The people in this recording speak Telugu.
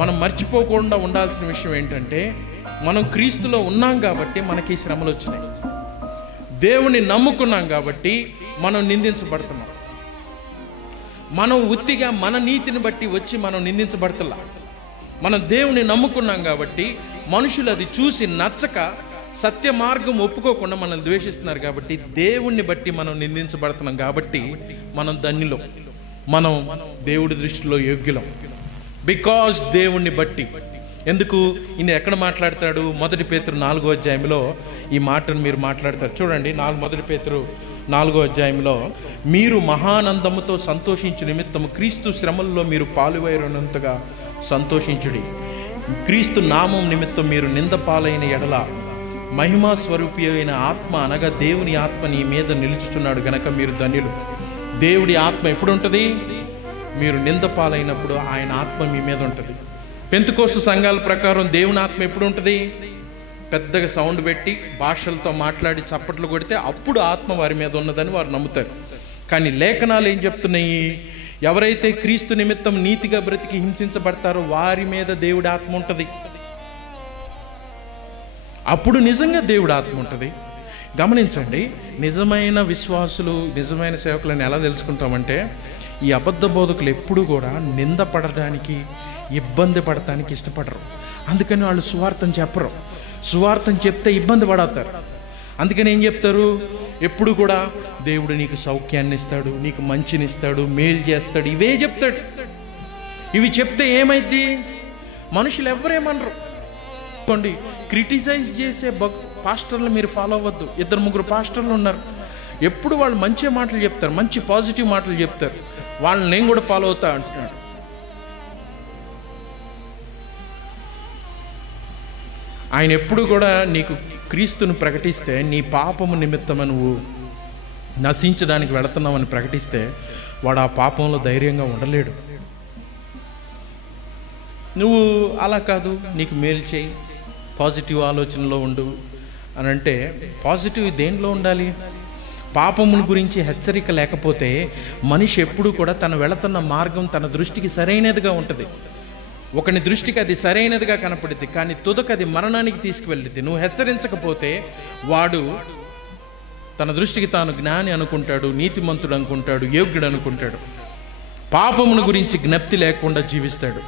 మనం మర్చిపోకుండా ఉండాల్సిన విషయం ఏంటంటే, మనం క్రీస్తులో ఉన్నాం కాబట్టి మనకి శ్రమలు వచ్చినాయి. దేవుని నమ్ముకున్నాం కాబట్టి మనం నిందించబడుతున్నాం. మనం ఉత్తిగా మన నీతిని బట్టి వచ్చి మనం నిందించబడతలా. మనం దేవుని నమ్ముకున్నాం కాబట్టి మనుషులు అది చూసి నచ్చక సత్య మార్గం ఒప్పుకోకుండా మనల్ని ద్వేషిస్తున్నారు కాబట్టి దేవుణ్ణి బట్టి మనం నిందించబడుతున్నాం. కాబట్టి మనం ధన్యులం, మనం దేవుడి దృష్టిలో యోగ్యులం. బికాజ్ దేవుణ్ణి బట్టి. ఎందుకు ఈయన ఎక్కడ మాట్లాడతాడు? 1 పేతురు 4వ అధ్యాయంలో ఈ మాటను మీరు మాట్లాడతారు. చూడండి, 1 పేతురు 4వ అధ్యాయంలో, మీరు మహానందముతో సంతోషించు నిమిత్తము క్రీస్తు శ్రమల్లో మీరు పాలువైనంతగా సంతోషించుడి. క్రీస్తు నామం నిమిత్తం మీరు నింద పాలైన ఎడల మహిమా స్వరూపి అయిన ఆత్మ అనగా దేవుని ఆత్మ నీ మీద నిలుచుచున్నాడు గనక మీరు ధన్యులు. దేవుడి ఆత్మ ఎప్పుడు ఉంటుంది? మీరు నింద పాలైనప్పుడు ఆయన ఆత్మ మీ మీద ఉంటుంది. పెంతెకోస్తు సంఘాల ప్రకారం దేవుని ఆత్మ ఎప్పుడు ఉంటుంది? పెద్దగా సౌండ్ పెట్టి భాషలతో మాట్లాడి చప్పట్లు కొడితే అప్పుడు ఆత్మ వారి మీద ఉన్నదని వారు నమ్ముతారు. కానీ లేఖనాలు ఏం చెప్తున్నాయి? ఎవరైతే క్రీస్తు నిమిత్తం నీతిగా బ్రతికి హింసించబడతారో వారి మీద దేవుడి ఆత్మ ఉంటుంది. అప్పుడు నిజంగా దేవుడి ఆత్మ ఉంటుంది. గమనించండి, నిజమైన విశ్వాసులు, నిజమైన సేవకులను ఎలా తెలుసుకుంటామంటే, ఈ అబద్ధ బోధకులు ఎప్పుడు కూడా నింద పడడానికి, ఇబ్బంది పడటానికి ఇష్టపడరు. అందుకని వాళ్ళు సువార్తం చెప్పరు. సువార్తం చెప్తే ఇబ్బంది పడతారు. అందుకని ఏం చెప్తారు? ఎప్పుడు కూడా దేవుడు నీకు సౌఖ్యాన్ని ఇస్తాడు, నీకు మంచిని ఇస్తాడు, మేలు చేస్తాడు, ఇవే చెప్తాడు. ఇవి చెప్తే ఏమైంది? మనుషులు ఎవరేమనరు. క్రిటిసైజ్ చేసే పాస్టర్లు మీరు ఫాలో అవ్వద్దు. 2-3 పాస్టర్లు ఉన్నారు, ఎప్పుడు వాళ్ళు మంచి మాటలు చెప్తారు, మంచి పాజిటివ్ మాటలు చెప్తారు. వాళ్ళని నేను కూడా ఫాలో అవుతా అంటున్నాడు. ఆయన ఎప్పుడు కూడా నీకు క్రీస్తును ప్రకటిస్తే, నీ పాపము నిమిత్తము నువ్వు నశించడానికి వెళుతున్నామని ప్రకటిస్తే వాడు ఆ పాపంలో ధైర్యంగా ఉండలేడు. నువ్వు అలా కాదు, నీకు మేలు చేయి, పాజిటివ్ ఆలోచనలో ఉండు అని అంటే, పాజిటివ్ దేంట్లో ఉండాలి? పాపమును గురించి హెచ్చరిక లేకపోతే మనిషి ఎప్పుడు కూడా తను వెళుతున్న మార్గం తన దృష్టికి సరైనదిగా ఉంటుంది. ఒకని దృష్టికి అది సరైనదిగా కనపడుద్ది, కానీ తుదకు అది మరణానికి తీసుకువెళ్ళింది. నువ్వు హెచ్చరించకపోతే వాడు తన దృష్టికి తాను జ్ఞాని అనుకుంటాడు, నీతిమంతుడు అనుకుంటాడు, యోగ్యుడు అనుకుంటాడు. పాపమును గురించి జ్ఞప్తి లేకుండా జీవిస్తాడు.